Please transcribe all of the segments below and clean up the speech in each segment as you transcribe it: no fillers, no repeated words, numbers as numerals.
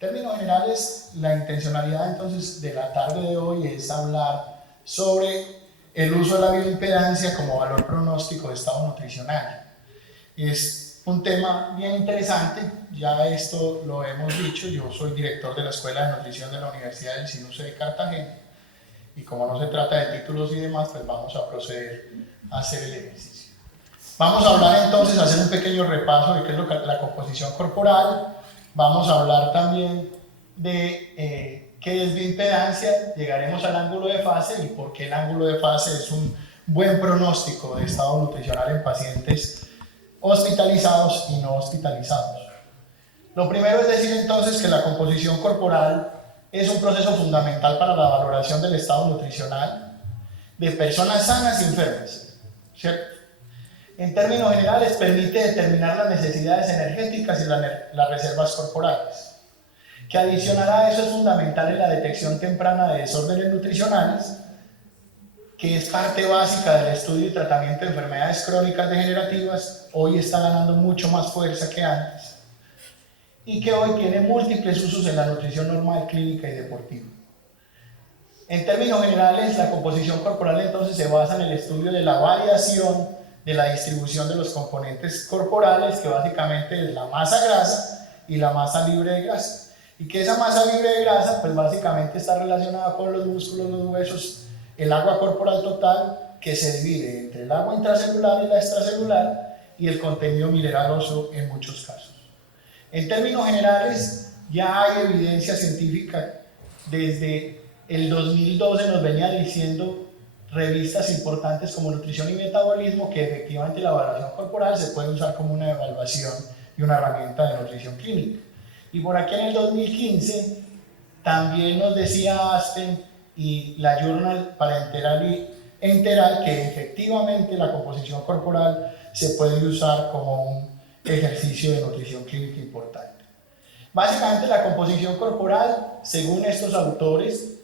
En términos generales, la intencionalidad entonces de la tarde de hoy es hablar sobre el uso de la bioimpedancia como valor pronóstico de estado nutricional. Es un tema bien interesante, ya esto lo hemos dicho, yo soy director de la Escuela de Nutrición de la Universidad del Sinuse de Cartagena y como no se trata de títulos y demás, pues vamos a proceder a hacer el ejercicio. Vamos a hablar entonces, hacer un pequeño repaso de qué es la composición corporal, vamos a hablar también de qué es bioimpedancia, llegaremos al ángulo de fase y por qué el ángulo de fase es un buen pronóstico de estado nutricional en pacientes hospitalizados y no hospitalizados. Lo primero es decir entonces que la composición corporal es un proceso fundamental para la valoración del estado nutricional de personas sanas y enfermas, ¿cierto? En términos generales permite determinar las necesidades energéticas y las reservas corporales, que adicional a eso es fundamental en la detección temprana de desórdenes nutricionales, que es parte básica del estudio y tratamiento de enfermedades crónicas degenerativas, hoy está ganando mucho más fuerza que antes, y que hoy tiene múltiples usos en la nutrición normal, clínica y deportiva. En términos generales, la composición corporal entonces se basa en el estudio de la variación de la distribución de los componentes corporales, que básicamente es la masa grasa y la masa libre de grasa. Y que esa masa libre de grasa, pues básicamente está relacionada con los músculos, los huesos, el agua corporal total, que se divide entre el agua intracelular y la extracelular, y el contenido mineraloso en muchos casos. En términos generales, ya hay evidencia científica. Desde el 2012 nos venía diciendo revistas importantes como Nutrición y Metabolismo que efectivamente la evaluación corporal se puede usar como una evaluación y una herramienta de nutrición clínica. Y por aquí en el 2015 también nos decía Aspen y la Journal Parenteral y Enteral que efectivamente la composición corporal se puede usar como un ejercicio de nutrición clínica importante. Básicamente la composición corporal, según estos autores,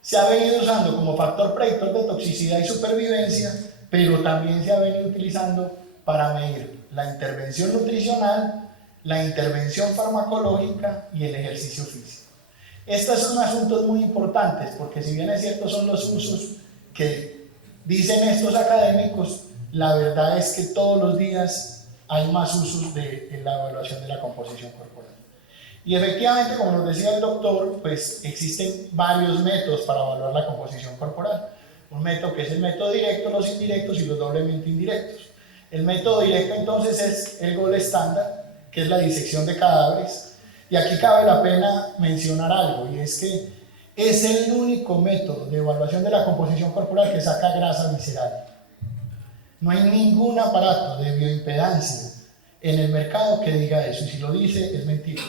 se ha venido usando como factor predictor de toxicidad y supervivencia, pero también se ha venido utilizando para medir la intervención nutricional, la intervención farmacológica y el ejercicio físico. Estos son asuntos muy importantes porque si bien es cierto son los usos que dicen estos académicos, la verdad es que todos los días hay más usos de la evaluación de la composición corporal. Y efectivamente, como nos decía el doctor, pues existen varios métodos para evaluar la composición corporal. Un método que es el método directo, los indirectos y los doblemente indirectos. El método directo entonces es el gold estándar, que es la disección de cadáveres. Y aquí cabe la pena mencionar algo, y es que es el único método de evaluación de la composición corporal que saca grasa visceral. No hay ningún aparato de bioimpedancia en el mercado que diga eso, y si lo dice es mentira.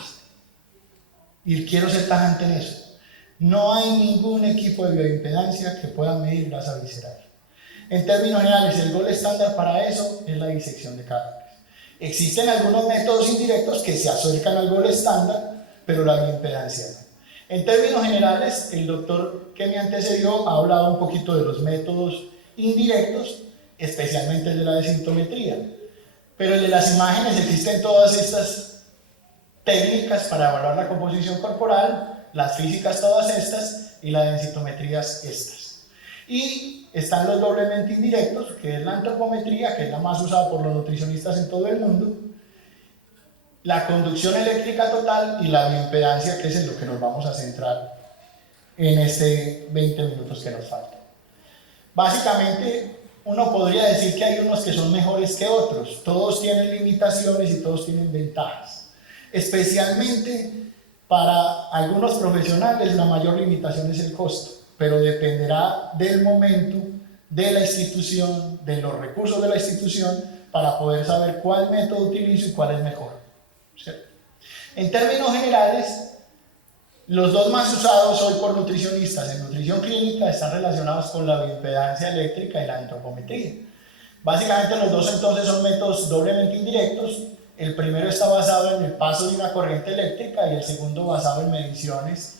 Y quiero ser tajante en eso. No hay ningún equipo de bioimpedancia que pueda medir grasa visceral. En términos generales, el gold estándar para eso es la disección de cadáveres. Existen algunos métodos indirectos que se acercan al gold estándar, pero la bioimpedancia no. En términos generales, el doctor que me antecedió ha hablado un poquito de los métodos indirectos, especialmente el de la densitometría. Pero el de las imágenes, existen todas estas técnicas para evaluar la composición corporal, las físicas todas estas y las densitometrías estas. Y están los doblemente indirectos, que es la antropometría, que es la más usada por los nutricionistas en todo el mundo, la conducción eléctrica total y la bioimpedancia, que es en lo que nos vamos a centrar en este 20 minutos que nos faltan. Básicamente, uno podría decir que hay unos que son mejores que otros, todos tienen limitaciones y todos tienen ventajas. Especialmente para algunos profesionales la mayor limitación es el costo, pero dependerá del momento, de la institución, de los recursos de la institución para poder saber cuál método utilizo y cuál es mejor, ¿cierto? En términos generales, los dos más usados hoy por nutricionistas en nutrición clínica están relacionados con la bioimpedancia eléctrica y la antropometría. Básicamente los dos entonces son métodos doblemente indirectos. El primero está basado en el paso de una corriente eléctrica y el segundo basado en mediciones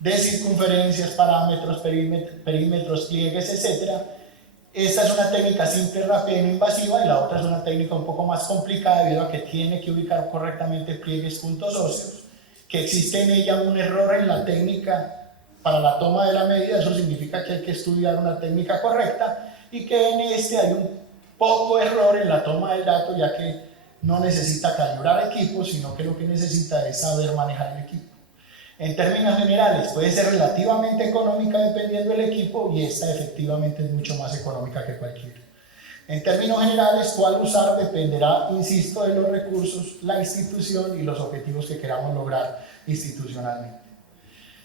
de circunferencias, parámetros, perímetros, pliegues, etc. Esta es una técnica simple, rápida y no invasiva, y la otra es una técnica un poco más complicada debido a que tiene que ubicar correctamente pliegues, puntos óseos que existe en ella un error en la técnica para la toma de la medida. Eso significa que hay que estudiar una técnica correcta, y que en este hay un poco error en la toma del dato, ya que no necesita calibrar equipos, sino que lo que necesita es saber manejar el equipo. En términos generales, puede ser relativamente económica dependiendo del equipo, y esta efectivamente es mucho más económica que cualquiera. En términos generales, cuál usar dependerá, insisto, de los recursos, la institución y los objetivos que queramos lograr institucionalmente.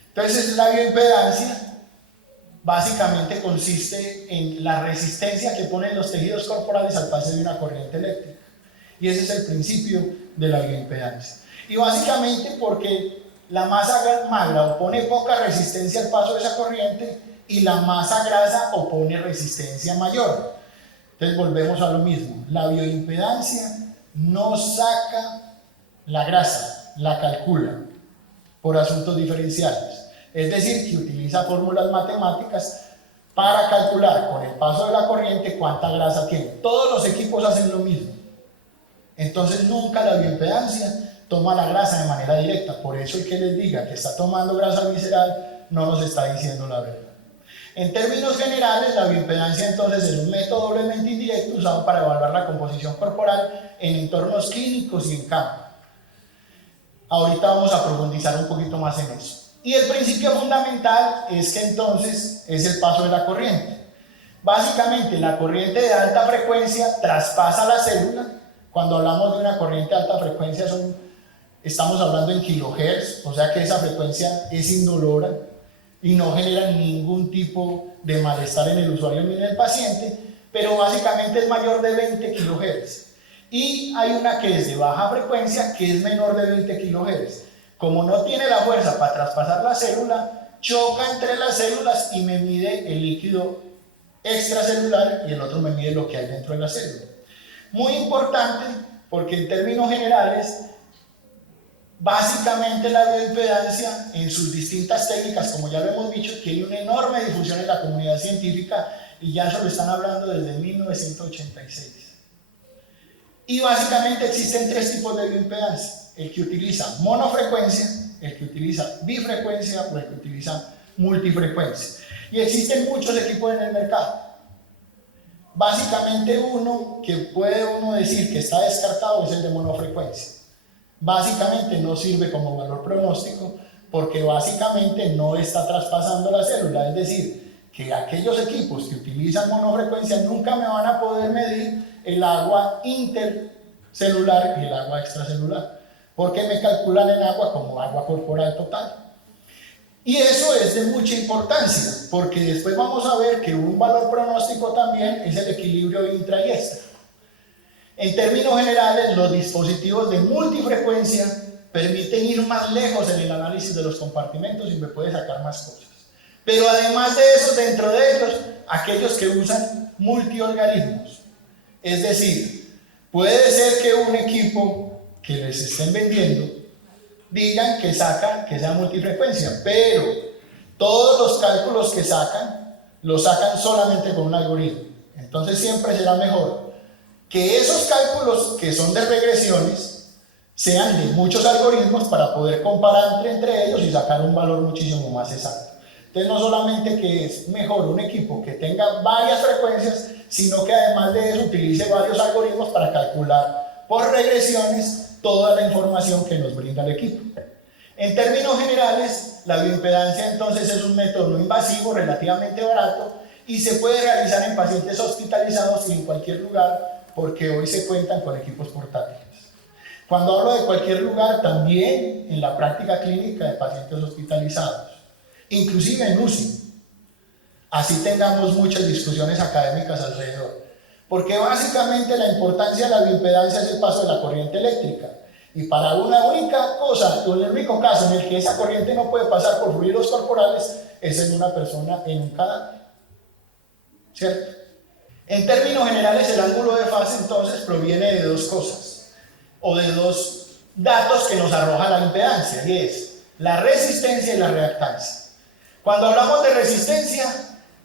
Entonces, la bioimpedancia básicamente consiste en la resistencia que ponen los tejidos corporales al paso de una corriente eléctrica. Y ese es el principio de la bioimpedancia. Y básicamente porque la masa magra opone poca resistencia al paso de esa corriente, y la masa grasa opone resistencia mayor. Entonces volvemos a lo mismo. La bioimpedancia no saca la grasa, la calcula por asuntos diferenciales. Es decir, que utiliza fórmulas matemáticas para calcular con el paso de la corriente cuánta grasa tiene. Todos los equipos hacen lo mismo. Entonces nunca la bioimpedancia toma la grasa de manera directa. Por eso el que les diga que está tomando grasa visceral no nos está diciendo la verdad. En términos generales, la bioimpedancia entonces es un método doblemente indirecto usado para evaluar la composición corporal en entornos clínicos y en campo. Ahorita vamos a profundizar un poquito más en eso. Y el principio fundamental es que entonces es el paso de la corriente. Básicamente, la corriente de alta frecuencia traspasa la célula. Cuando hablamos de una corriente de alta frecuencia estamos hablando en kilohertz, o sea que esa frecuencia es indolora y no genera ningún tipo de malestar en el usuario ni en el paciente, pero básicamente es mayor de 20 kilohertz. Y hay una que es de baja frecuencia, que es menor de 20 kilohertz. Como no tiene la fuerza para traspasar la célula, choca entre las células y me mide el líquido extracelular, y el otro me mide lo que hay dentro de la célula. Muy importante, porque en términos generales, básicamente la bioimpedancia en sus distintas técnicas, como ya lo hemos dicho, tiene una enorme difusión en la comunidad científica, y ya se lo están hablando desde 1986. Y básicamente existen tres tipos de bioimpedancia: el que utiliza monofrecuencia, el que utiliza bifrecuencia o el que utiliza multifrecuencia. Y existen muchos equipos en el mercado. Básicamente uno que puede uno decir que está descartado es el de monofrecuencia. Básicamente no sirve como valor pronóstico, porque básicamente no está traspasando la célula. Es decir, que aquellos equipos que utilizan monofrecuencia nunca me van a poder medir el agua intercelular y el agua extracelular, porque me calculan el agua como agua corporal total. Y eso es de mucha importancia, porque después vamos a ver que un valor pronóstico también es el equilibrio intra y extra. En términos generales, los dispositivos de multifrecuencia permiten ir más lejos en el análisis de los compartimentos y me puede sacar más cosas. Pero además de eso, dentro de ellos, aquellos que usan multiorganismos. Es decir, puede ser que un equipo que les estén vendiendo digan que sea multifrecuencia, pero todos los cálculos que sacan, los sacan solamente con un algoritmo. Entonces siempre será mejor que esos cálculos que son de regresiones sean de muchos algoritmos para poder comparar entre ellos y sacar un valor muchísimo más exacto. Entonces no solamente que es mejor un equipo que tenga varias frecuencias, sino que además de eso utilice varios algoritmos para calcular por regresiones toda la información que nos brinda el equipo. En términos generales, la bioimpedancia entonces es un método no invasivo, relativamente barato, y se puede realizar en pacientes hospitalizados y en cualquier lugar, porque hoy se cuentan con equipos portátiles. Cuando hablo de cualquier lugar, también en la práctica clínica de pacientes hospitalizados, inclusive en UCI. Así tengamos muchas discusiones académicas alrededor. Porque básicamente la importancia de la bioimpedancia es el paso de la corriente eléctrica. Y para una única cosa, o en el único caso en el que esa corriente no puede pasar por fluidos corporales, es en una persona en un cadáver. ¿Cierto? En términos generales, el ángulo de fase entonces proviene de dos cosas, o de dos datos que nos arroja la impedancia, y es la resistencia y la reactancia. Cuando hablamos de resistencia,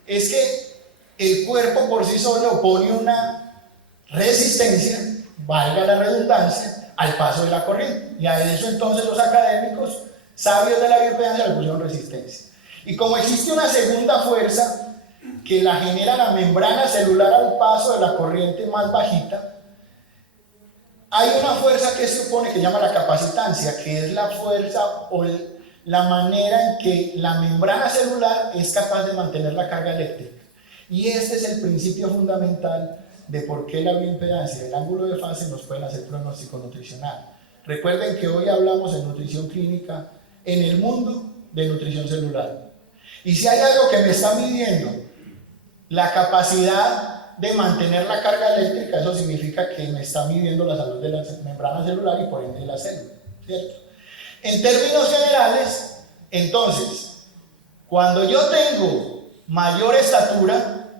es que el cuerpo por sí solo opone una resistencia, valga la redundancia, al paso de la corriente. Y a eso entonces los académicos sabios de la bioimpedancia le pusieron resistencia. Y como existe una segunda fuerza que la genera la membrana celular al paso de la corriente más bajita, hay una fuerza que se opone que llama la capacitancia, que es la fuerza o la manera en que la membrana celular es capaz de mantener la carga eléctrica. Y este es el principio fundamental de por qué la bioimpedancia y el ángulo de fase nos pueden hacer pronóstico nutricional. Recuerden que hoy hablamos en nutrición clínica en el mundo de nutrición celular. Y si hay algo que me está midiendo la capacidad de mantener la carga eléctrica, eso significa que me está midiendo la salud de la membrana celular y por ende de la célula, ¿cierto? En términos generales, entonces, cuando yo tengo mayor estatura,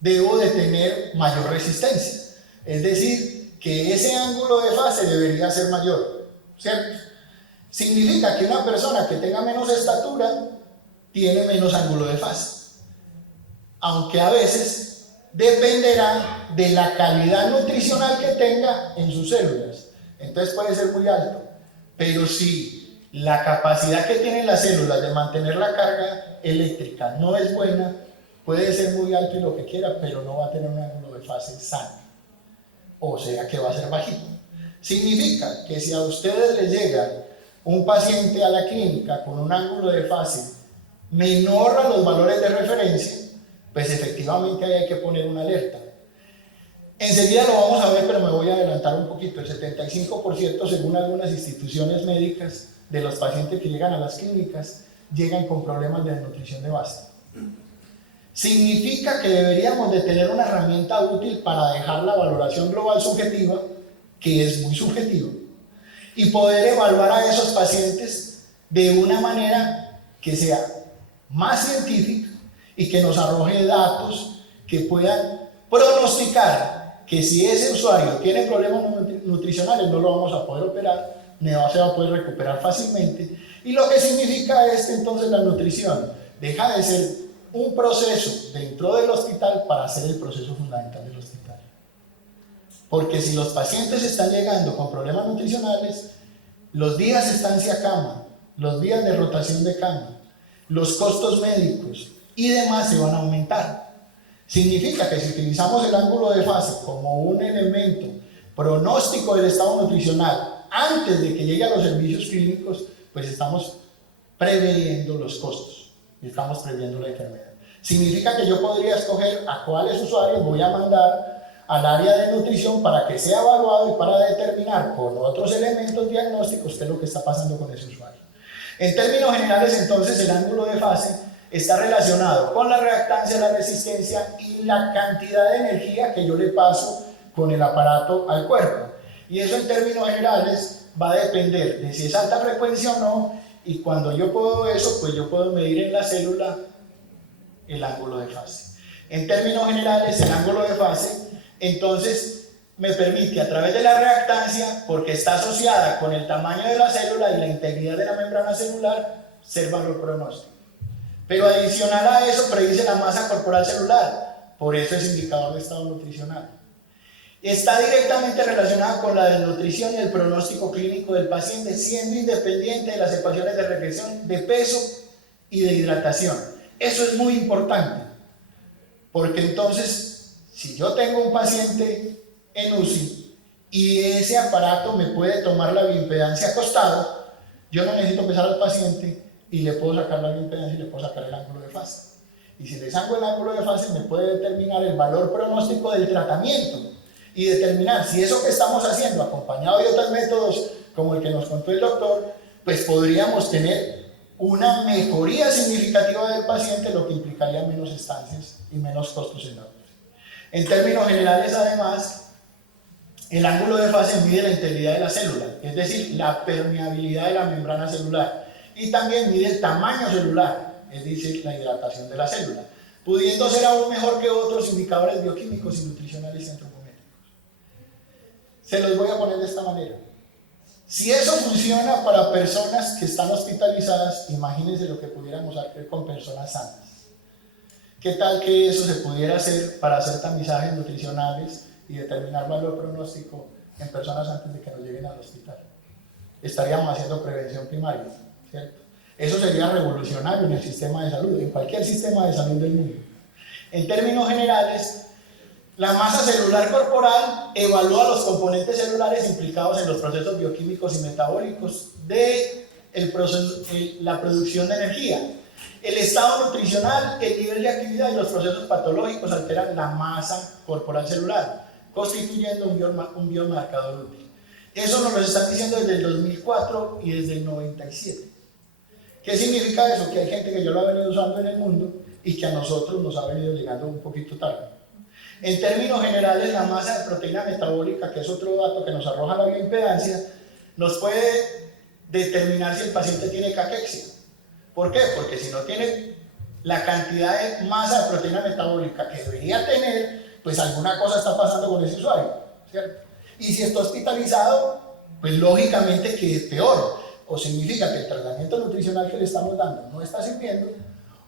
debo de tener mayor resistencia. Es decir, que ese ángulo de fase debería ser mayor, ¿cierto? Significa que una persona que tenga menos estatura tiene menos ángulo de fase. Aunque a veces dependerá de la calidad nutricional que tenga en sus células. Entonces puede ser muy alto, pero si la capacidad que tienen las células de mantener la carga eléctrica no es buena, puede ser muy alto y lo que quiera, pero no va a tener un ángulo de fase sano, o sea que va a ser bajito. Significa que si a ustedes les llega un paciente a la clínica con un ángulo de fase menor a los valores de referencia, pues efectivamente ahí hay que poner una alerta. Enseguida lo vamos a ver, pero me voy a adelantar un poquito. El 75%, según algunas instituciones médicas, de los pacientes que llegan a las clínicas, llegan con problemas de desnutrición de base. Significa que deberíamos de tener una herramienta útil para dejar la valoración global subjetiva, que es muy subjetiva, y poder evaluar a esos pacientes de una manera que sea más científica y que nos arroje datos que puedan pronosticar que si ese usuario tiene problemas nutricionales no lo vamos a poder operar, no se va a poder recuperar fácilmente. Y lo que significa es que entonces la nutrición deja de ser un proceso dentro del hospital para ser el proceso fundamental del hospital. Porque si los pacientes están llegando con problemas nutricionales, los días de estancia a cama, los días de rotación de cama, los costos médicos y demás se van a aumentar. Significa que si utilizamos el ángulo de fase como un elemento pronóstico del estado nutricional antes de que llegue a los servicios clínicos, pues estamos preveyendo los costos y estamos previendo la enfermedad. Significa que yo podría escoger a cuáles usuarios voy a mandar al área de nutrición para que sea evaluado y para determinar con otros elementos diagnósticos qué es lo que está pasando con ese usuario. En términos generales, entonces, el ángulo de fase está relacionado con la reactancia, la resistencia y la cantidad de energía que yo le paso con el aparato al cuerpo. Y eso en términos generales va a depender de si es alta frecuencia o no, y cuando yo puedo eso, pues yo puedo medir en la célula el ángulo de fase. En términos generales, el ángulo de fase, entonces, me permite a través de la reactancia, porque está asociada con el tamaño de la célula y la integridad de la membrana celular, ser valor pronóstico. Pero adicional a eso, predice la masa corporal celular, por eso es indicador de estado nutricional. Está directamente relacionada con la desnutrición y el pronóstico clínico del paciente, siendo independiente de las ecuaciones de regresión de peso y de hidratación. Eso es muy importante, porque entonces, si yo tengo un paciente en UCI y ese aparato me puede tomar la bioimpedancia acostado, yo no necesito pesar al paciente y le puedo sacar la bioimpedancia y le puedo sacar el ángulo de fase. Y si le saco el ángulo de fase, me puede determinar el valor pronóstico del tratamiento y determinar si eso que estamos haciendo, acompañado de otros métodos como el que nos contó el doctor, pues podríamos tener una mejoría significativa del paciente, lo que implicaría menos estancias y menos costos en la UCI. En términos generales, además, el ángulo de fase mide la integridad de la célula, es decir, la permeabilidad de la membrana celular, y también mide el tamaño celular, es decir, la hidratación de la célula, pudiendo ser aún mejor que otros indicadores bioquímicos y nutricionales y antropométricos. Se los voy a poner de esta manera. Si eso funciona para personas que están hospitalizadas, imagínense lo que pudiéramos hacer con personas sanas. ¿Qué tal que eso se pudiera hacer para hacer tamizajes nutricionales y determinar valor pronóstico en personas antes de que nos lleguen al hospital. Estaríamos haciendo prevención primaria, ¿cierto? Eso sería revolucionario en el sistema de salud, en cualquier sistema de salud del mundo. En términos generales, la masa celular corporal evalúa los componentes celulares implicados en los procesos bioquímicos y metabólicos de la producción de energía. El estado nutricional, el nivel de actividad y los procesos patológicos alteran la masa corporal celular, constituyendo un biomarcador útil. Eso nos lo están diciendo desde el 2004 y desde el 97. ¿Qué significa eso? Que hay gente que ya lo ha venido usando en el mundo y que a nosotros nos ha venido llegando un poquito tarde. En términos generales, la masa de proteína metabólica, que es otro dato que nos arroja la bioimpedancia, nos puede determinar si el paciente tiene caquexia. ¿Por qué? Porque si no tiene la cantidad de masa de proteína metabólica que debería tener, pues alguna cosa está pasando con ese usuario, ¿cierto? Y si está hospitalizado, pues lógicamente que es peor, o significa que el tratamiento nutricional que le estamos dando no está sirviendo,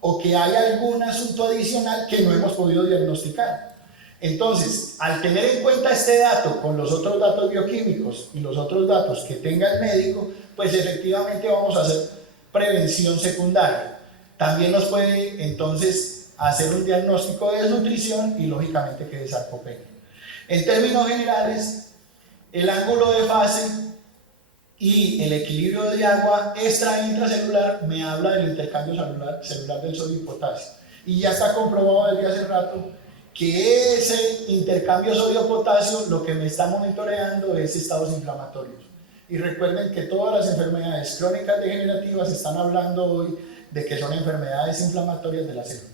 o que hay algún asunto adicional que no hemos podido diagnosticar. Entonces, al tener en cuenta este dato con los otros datos bioquímicos y los otros datos que tenga el médico, pues efectivamente vamos a hacer prevención secundaria. También nos puede entonces hacer un diagnóstico de desnutrición y lógicamente que de sarcopenia. En términos generales, el ángulo de fase y el equilibrio de agua extra e intracelular me habla del intercambio celular del sodio y potasio. Y ya está comprobado desde hace rato que ese intercambio sodio-potasio lo que me está monitoreando es estados inflamatorios. Y recuerden que todas las enfermedades crónicas degenerativas están hablando hoy de que son enfermedades inflamatorias de la célula.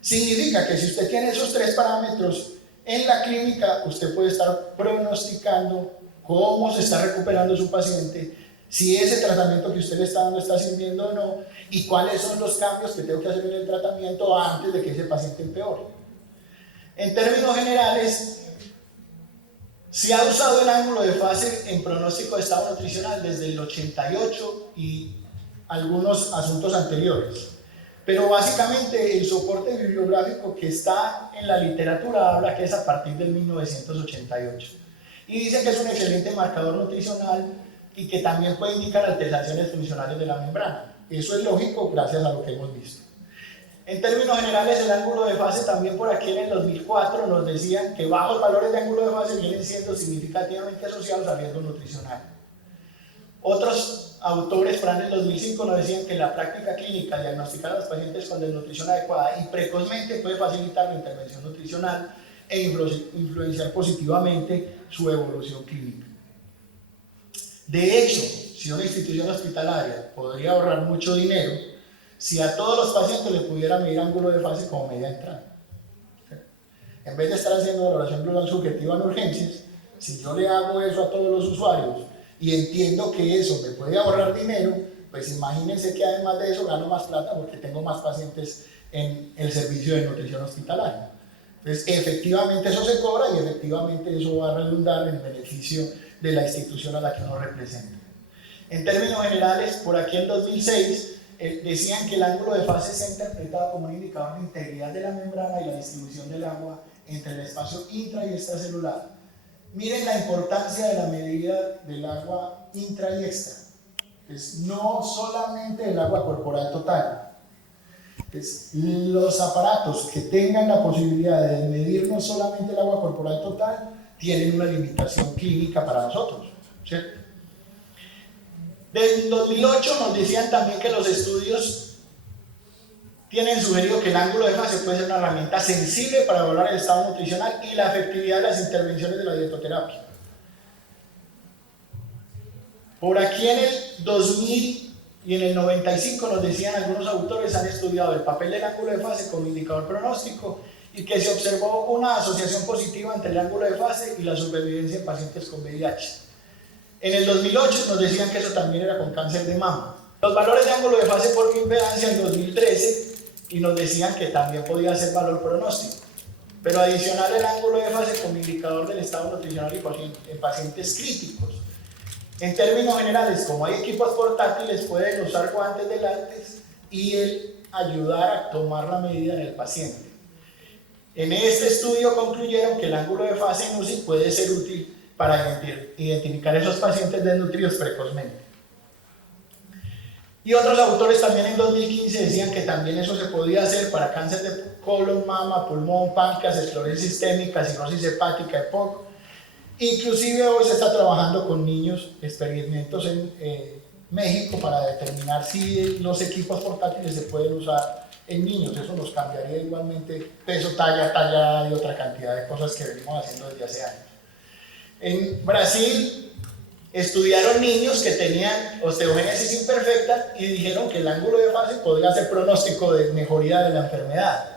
Significa que si usted tiene esos tres parámetros en la clínica, usted puede estar pronosticando cómo se está recuperando su paciente, si ese tratamiento que usted le está dando está sirviendo o no, y cuáles son los cambios que tengo que hacer en el tratamiento antes de que ese paciente empeore. En términos generales, se ha usado el ángulo de fase en pronóstico de estado nutricional desde el 88 y algunos asuntos anteriores. Pero básicamente el soporte bibliográfico que está en la literatura habla que es a partir del 1988. Y dice que es un excelente marcador nutricional y que también puede indicar alteraciones funcionales de la membrana. Eso es lógico gracias a lo que hemos visto. En términos generales, el ángulo de fase también por aquí en el 2004 nos decían que bajos valores de ángulo de fase vienen siendo significativamente asociados a riesgo nutricional. Otros autores, para en el 2005, nos decían que la práctica clínica diagnosticar a los pacientes con desnutrición adecuada y precozmente puede facilitar la intervención nutricional e influenciar positivamente su evolución clínica. De hecho, si una institución hospitalaria podría ahorrar mucho dinero si a todos los pacientes les pudiera medir ángulo de fase como media entrada. En vez de estar haciendo valoración global subjetiva en urgencias, si yo le hago eso a todos los usuarios y entiendo que eso me puede ahorrar dinero, pues imagínense que además de eso gano más plata porque tengo más pacientes en el servicio de nutrición hospitalaria. Entonces, efectivamente eso se cobra y efectivamente eso va a redundar en beneficio de la institución a la que uno representa. En términos generales, por aquí en 2006, decían que el ángulo de fase se interpretaba como un indicador de integridad de la membrana y la distribución del agua entre el espacio intra y extracelular. Miren la importancia de la medida del agua intra y extra. Es no solamente el agua corporal total. Los aparatos que tengan la posibilidad de medir no solamente el agua corporal total tienen una limitación clínica para nosotros, ¿cierto? Del 2008 nos decían también que los estudios tienen sugerido que el ángulo de fase puede ser una herramienta sensible para evaluar el estado nutricional y la efectividad de las intervenciones de la dietoterapia. Por aquí en el 2000 y en el 95 nos decían algunos autores han estudiado el papel del ángulo de fase como indicador pronóstico y que se observó una asociación positiva entre el ángulo de fase y la supervivencia en pacientes con VIH. En el 2008 nos decían que eso también era con cáncer de mama. Los valores de ángulo de fase por bioimpedancia en 2013 y nos decían que también podía ser valor pronóstico. Pero adicional el ángulo de fase como indicador del estado nutricional en pacientes críticos. En términos generales, como hay equipos portátiles, pueden usar guantes delantes y ayudar a tomar la medida en el paciente. En este estudio concluyeron que el ángulo de fase en UCI puede ser útil para identificar esos pacientes desnutridos precozmente. Y otros autores también en 2015 decían que también eso se podía hacer para cáncer de colon, mama, pulmón, páncreas, esclerosis sistémica, cirrosis hepática, EPOC. Inclusive hoy se está trabajando con niños, experimentos en México para determinar si los equipos portátiles se pueden usar en niños. Eso nos cambiaría igualmente peso, talla y otra cantidad de cosas que venimos haciendo desde hace años. En Brasil estudiaron niños que tenían osteogénesis imperfecta y dijeron que el ángulo de fase podría ser pronóstico de mejoría de la enfermedad.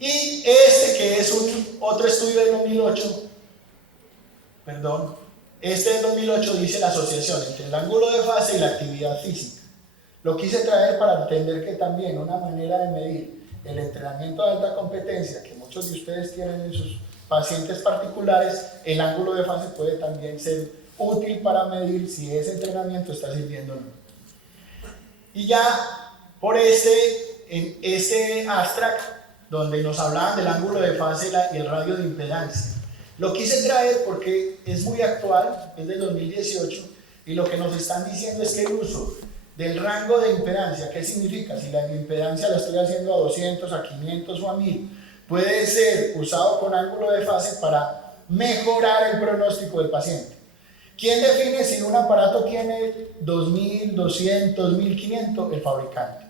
Y este, que es otro estudio del 2008, este del 2008 dice la asociación entre el ángulo de fase y la actividad física. Lo quise traer para entender que también una manera de medir el entrenamiento de alta competencia que muchos de ustedes tienen en sus pacientes particulares, el ángulo de fase puede también ser útil para medir si ese entrenamiento está sirviendo o no. Y ya por en ese abstract donde nos hablaban del ángulo de fase y el radio de impedancia, lo quise traer porque es muy actual, es del 2018, y lo que nos están diciendo es que el uso del rango de impedancia, ¿qué significa? Si la impedancia la estoy haciendo a 200, a 500 o a 1000, puede ser usado con ángulo de fase para mejorar el pronóstico del paciente. ¿Quién define si un aparato tiene 2000, 200, 1500? El fabricante.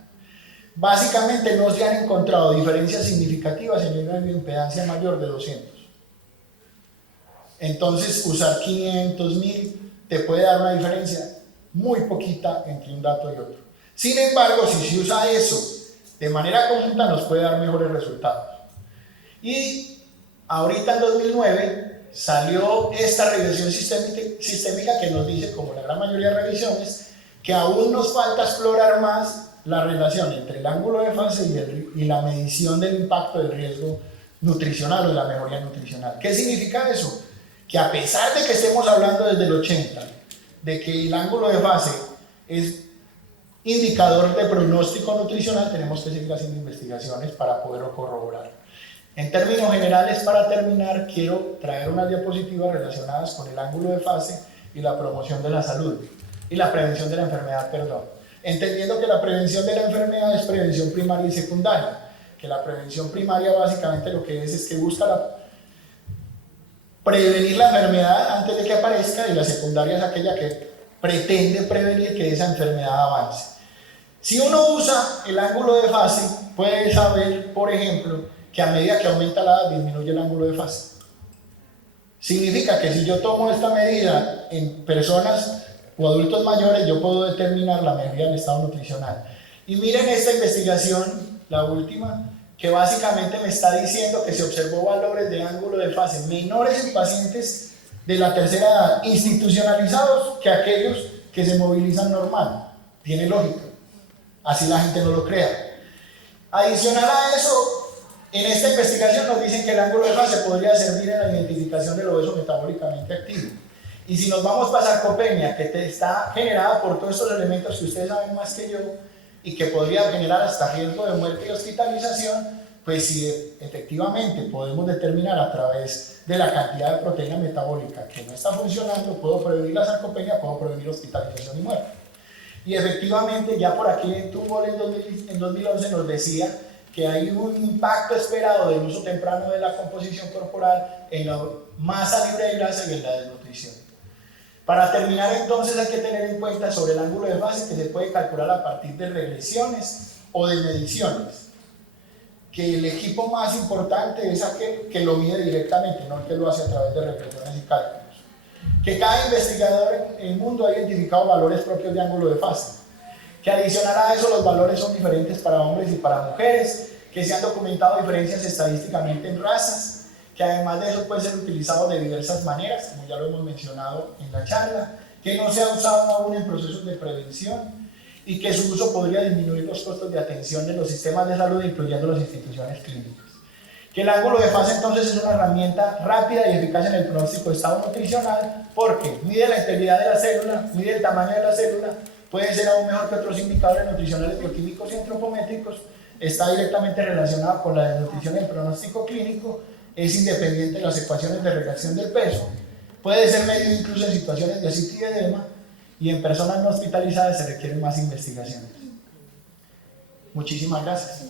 Básicamente no se han encontrado diferencias significativas en una impedancia mayor de 200. Entonces usar 500, 1000 te puede dar una diferencia muy poquita entre un dato y otro. Sin embargo, si se usa eso de manera conjunta nos puede dar mejores resultados. Y ahorita en 2009 salió esta regresión sistémica que nos dice, como la gran mayoría de revisiones, que aún nos falta explorar más la relación entre el ángulo de fase y la medición del impacto del riesgo nutricional o de la mejoría nutricional. ¿Qué significa eso? Que a pesar de que estemos hablando desde el 80, de que el ángulo de fase es indicador de pronóstico nutricional, tenemos que seguir haciendo investigaciones para poderlo corroborar. En términos generales, para terminar, quiero traer unas diapositivas relacionadas con el ángulo de fase y la promoción de la salud y la prevención de la enfermedad, entendiendo que la prevención de la enfermedad es prevención primaria y secundaria, que la prevención primaria básicamente lo que es que busca prevenir la enfermedad antes de que aparezca, y la secundaria es aquella que pretende prevenir que esa enfermedad avance. Si uno usa el ángulo de fase, puede saber, por ejemplo, que a medida que aumenta la edad disminuye el ángulo de fase. Significa que si yo tomo esta medida en personas o adultos mayores, yo puedo determinar la mejoría del estado nutricional. Y miren esta investigación, la última, que básicamente me está diciendo que se observó valores de ángulo de fase menores en pacientes de la tercera edad institucionalizados que aquellos que se movilizan normal. Tiene lógica, así la gente no lo crea. Adicional a eso, en esta investigación nos dicen que el ángulo de fase podría servir en la identificación del obeso metabólicamente activo. Y si nos vamos para sarcopenia, que está generada por todos estos elementos que ustedes saben más que yo, y que podría generar hasta riesgo de muerte y hospitalización, pues si efectivamente podemos determinar a través de la cantidad de proteína metabólica que no está funcionando, puedo prevenir la sarcopenia, puedo prevenir hospitalización y muerte. Y efectivamente ya por aquí en Tumol en 2011 nos decía que hay un impacto esperado del uso temprano de la composición corporal en la masa libre de grasa y en la desnutrición. Para terminar, entonces, hay que tener en cuenta sobre el ángulo de fase que se puede calcular a partir de regresiones o de mediciones. Que el equipo más importante es aquel que lo mide directamente, no el que lo hace a través de regresiones y cálculos. Que cada investigador en el mundo ha identificado valores propios de ángulo de fase. Que adicional a eso, los valores son diferentes para hombres y para mujeres. Que se han documentado diferencias estadísticamente en razas. Que además de eso puede ser utilizado de diversas maneras, como ya lo hemos mencionado en la charla, que no se ha usado aún en procesos de prevención y que su uso podría disminuir los costos de atención de los sistemas de salud, incluyendo las instituciones clínicas. Que el ángulo de fase entonces es una herramienta rápida y eficaz en el pronóstico de estado nutricional porque mide la integridad de la célula, mide el tamaño de la célula, puede ser aún mejor que otros indicadores nutricionales bioquímicos y antropométricos, está directamente relacionado con la desnutrición y el pronóstico clínico, es independiente de las ecuaciones de regulación del peso Puede ser medido incluso en situaciones de otitis y edema, y en personas no hospitalizadas se requieren más investigaciones. Muchísimas gracias.